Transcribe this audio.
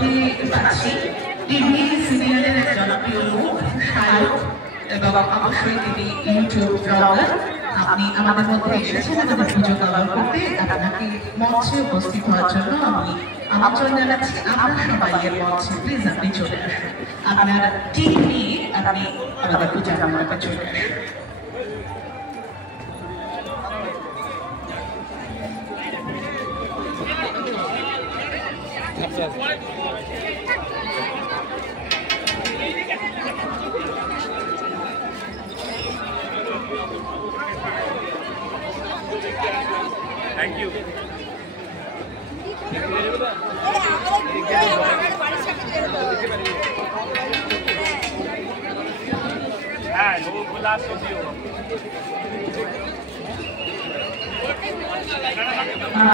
মধ্যে পাচ্ছি টিভি সিরিয়ালের এক জনপ্রিয় লোক, শায়ক এবং অবশ্যই তিনি ইউটিউব ব্লগার। আপনি আমাদের মধ্যে এসেছেন আমাদের পুজো কভার করতে। আপনাকে মঞ্চে উপস্থিত হওয়ার জন্য আমি আমন্ত্রণ জানাচ্ছি। আমরা সবাই এর মঞ্চে, প্লিজ আপনি চলে আসুন। আপনার টিম নিয়ে আপনি আমাদের পূজা মণ্ডপে চলে আসুন। Thank you. हाँ, लोग बुला सकते हो।